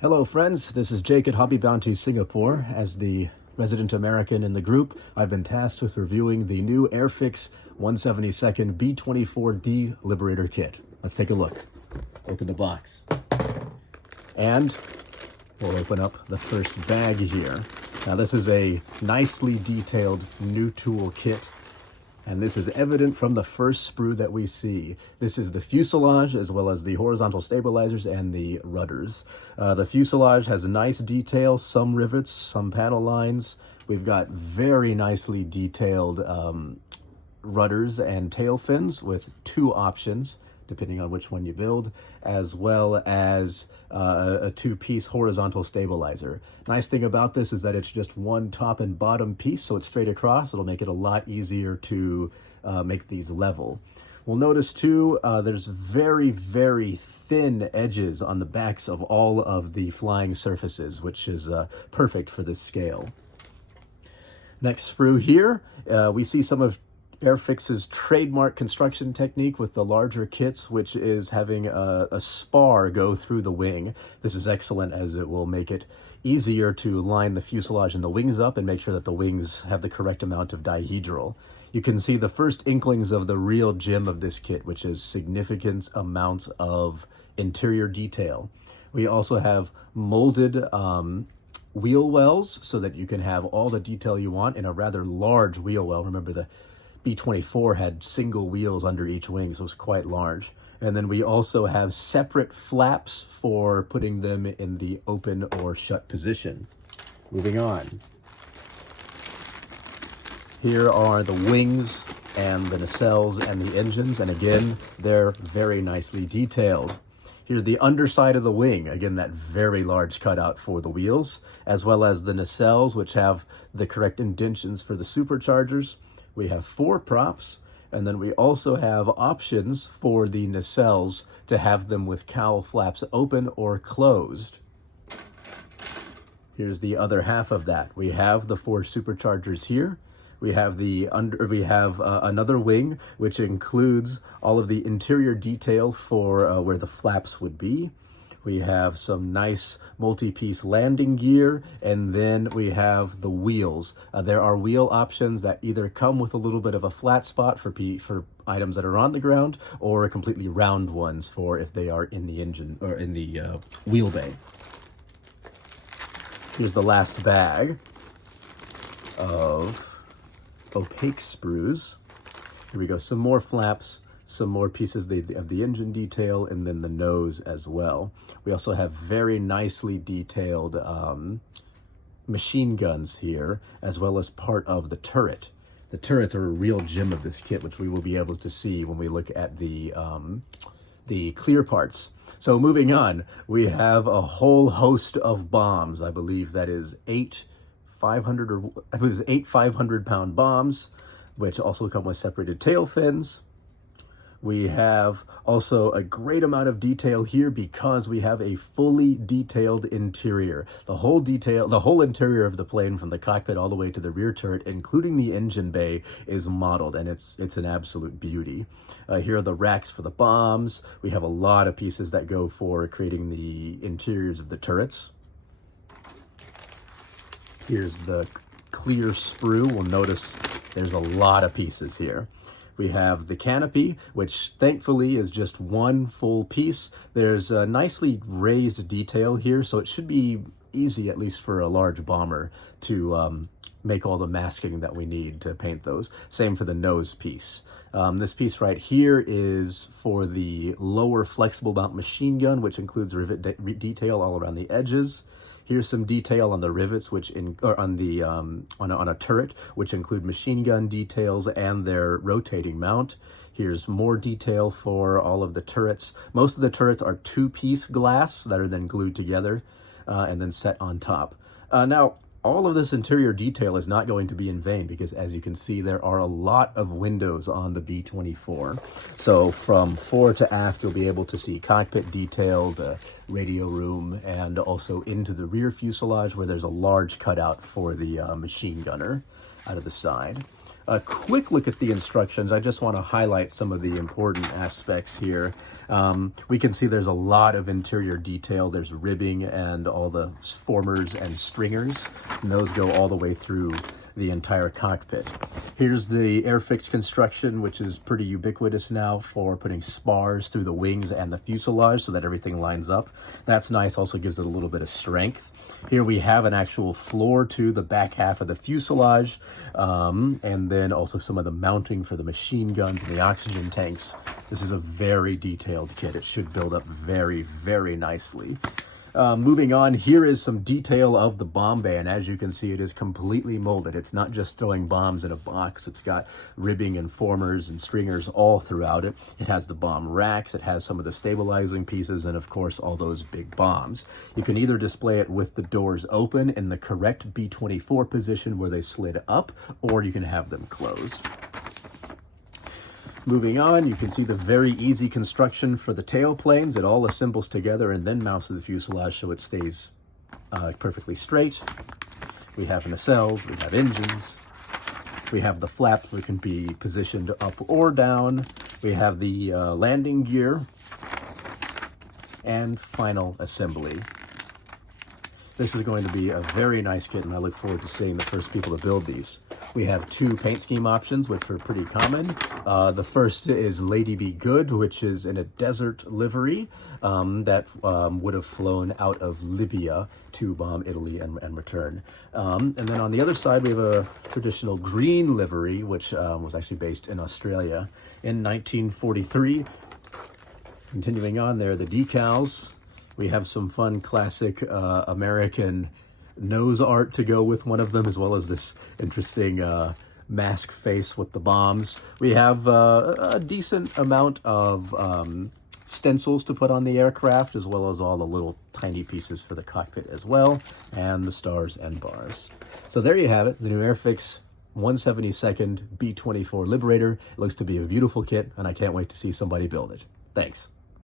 Hello friends, this is Jake at Hobby Bounty Singapore. As the resident American in the group, I've been tasked with reviewing the new Airfix 172nd B24D Liberator kit. Let's take a look. Open the box. And we'll open up the first bag here. Now this is a nicely detailed new tool kit. And this is evident from the first sprue that we see. This is the fuselage as well as the horizontal stabilizers and the rudders. The fuselage has nice detail, some rivets, some panel lines. We've got very nicely detailed rudders and tail fins with two options, depending on which one you build, as well as a two-piece horizontal stabilizer. Nice thing about this is that it's just one top and bottom piece, so it's straight across. It'll make it a lot easier to make these level. We'll notice too, there's very, very thin edges on the backs of all of the flying surfaces, which is perfect for this scale. Next sprue here, we see some of Airfix's trademark construction technique with the larger kits, which is having a spar go through the wing. This is excellent as it will make it easier to line the fuselage and the wings up and make sure that the wings have the correct amount of dihedral. You can see the first inklings of the real gem of this kit, which is significant amounts of interior detail. We also have molded wheel wells so that you can have all the detail you want in a rather large wheel well. Remember, the B24 had single wheels under each wing, so it was quite large. And then we also have separate flaps for putting them in the open or shut position. Moving on. Here are the wings and the nacelles and the engines, and again, they're very nicely detailed. Here's the underside of the wing, again, that very large cutout for the wheels, as well as the nacelles, which have the correct indentions for the superchargers. We have 4 props, and then we also have options for the nacelles to have them with cowl flaps open or closed. Here's the other half of that. We have the 4 superchargers here. We have another wing, which includes all of the interior detail for where the flaps would be. We have some nice multi-piece landing gear, and then we have the wheels. There are wheel options that either come with a little bit of a flat spot for items that are on the ground, or completely round ones for if they are in the engine or in the wheel bay. Here's the last bag of opaque sprues. Here we go, some more flaps, some more pieces of the engine detail, and then the nose as well. We also have very nicely detailed machine guns here, as well as part of the turret. The turrets are a real gem of this kit, which we will be able to see when we look at the clear parts. So moving on, we have a whole host of bombs. I believe that is 8 500-pound bombs, which also come with separated tail fins. We have also a great amount of detail here because we have a fully detailed interior. The whole interior of the plane, from the cockpit all the way to the rear turret, including the engine bay, is modeled, and it's an absolute beauty. Here are the racks for the bombs. We have a lot of pieces that go for creating the interiors of the turrets. Here's the clear sprue. We'll notice there's a lot of pieces here. We have the canopy, which thankfully is just one full piece. There's a nicely raised detail here, so it should be easy, at least for a large bomber, to make all the masking that we need to paint those. Same for the nose piece. This piece right here is for the lower flexible mount machine gun, which includes rivet detail all around the edges. Here's some detail on the rivets, on a turret, which include machine gun details and their rotating mount. Here's more detail for all of the turrets. Most of the turrets are 2-piece glass that are then glued together and then set on top. Now, all of this interior detail is not going to be in vain because, as you can see, there are a lot of windows on the B24. So from fore to aft, you'll be able to see cockpit detail, the radio room, and also into the rear fuselage where there's a large cutout for the machine gunner out of the side. A quick look at the instructions. I just want to highlight some of the important aspects here. We can see there's a lot of interior detail. There's ribbing and all the formers and stringers, and those go all the way through the entire cockpit. Here's the Airfix construction, which is pretty ubiquitous now for putting spars through the wings and the fuselage so that everything lines up. That's nice, also gives it a little bit of strength. Here we have an actual floor to the back half of the fuselage, and then also some of the mounting for the machine guns and the oxygen tanks. This is a very detailed kit. It should build up very, very nicely. Moving on, here is some detail of the bomb bay, and as you can see, it is completely molded. It's not just throwing bombs in a box. It's got ribbing and formers and stringers all throughout it. It has the bomb racks, it has some of the stabilizing pieces, and of course, all those big bombs. You can either display it with the doors open in the correct B-24 position where they slid up, or you can have them closed. Moving on, you can see the very easy construction for the tail planes. It all assembles together and then mounts to the fuselage so it stays perfectly straight. We have nacelles, we have engines, we have the flaps that can be positioned up or down, we have the landing gear, and final assembly. This is going to be a very nice kit, and I look forward to seeing the first people to build these. We have two paint scheme options, which are pretty common. The first is Lady Be Good, which is in a desert livery that would have flown out of Libya to bomb Italy and return. And then on the other side, we have a traditional green livery, which was actually based in Australia in 1943. Continuing on there, the decals. We have some fun classic American nose art to go with one of them, as well as this interesting mask face with the bombs. We have a decent amount of stencils to put on the aircraft, as well as all the little tiny pieces for the cockpit as well, and the stars and bars. So there you have it, the new Airfix 172nd B24 Liberator. It looks to be a beautiful kit, and I can't wait to see somebody build it. Thanks.